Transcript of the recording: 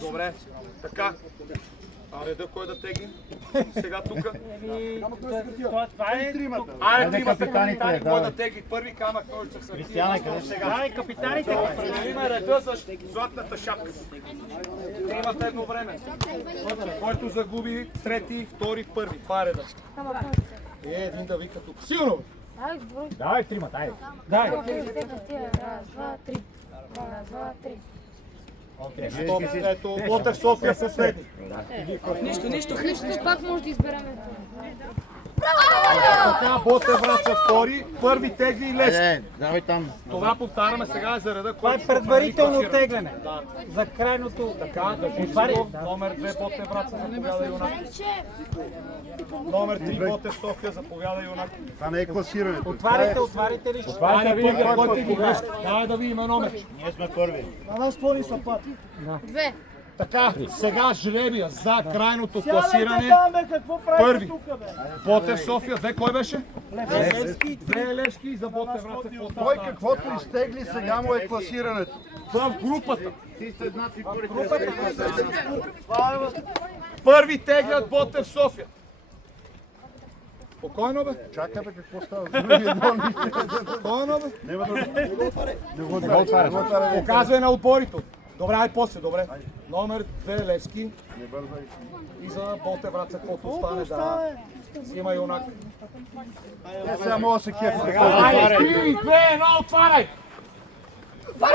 Добре, така. А реда кой да тегли? Сега тук. Това е тримата. Айде, капитаните, кой да тегли? Първи камък, ножица са. Кристияна, къде сега? Ай, капитаните, има реда за златната шапка. Тримата едно време. Който загуби, трети, втори, първи. Това е реда. Един да вика тук. Сигурно! Давай тримата, айде. Дай. Раз, два, три. Раз, два, три. Ето, Ботев София съседни. Нищо, пак може да изберем. Така, Ботев врача втори, първи тегли и лески. Давай там. Това повтаряме сега е за реда, Това е предварително тегляне. За крайното. Така, държи го. Номер 2 Ботев врача, заповяда юнак. Номер 3 Ботев София, заповяда юнак. Това не е класирането. Отварите ли? Айде, първи, кой ти ги грешка? Дай да видим номер. Ние сме първи. Две. Така, сега жребия за крайното класиране. Първи. Ботев София, две кой беше? Левски. Две Левски за Ботев врача. Кой каквото изтегли, сега му е класирането. В групата. Първи теглят Ботев София. Спокойно бе. Чакай бе, какво става? Други едно ни. Спокойно бе. Няма да... Не го отваря. Показвай на отборите. Добре, ай после, добре. Номер 2 Левски. Не бързай. И за Ботев врача, каквото остане да взима юнак. Сега мога да се кефи. Айде, 3, 2, 1, отваряй! Две.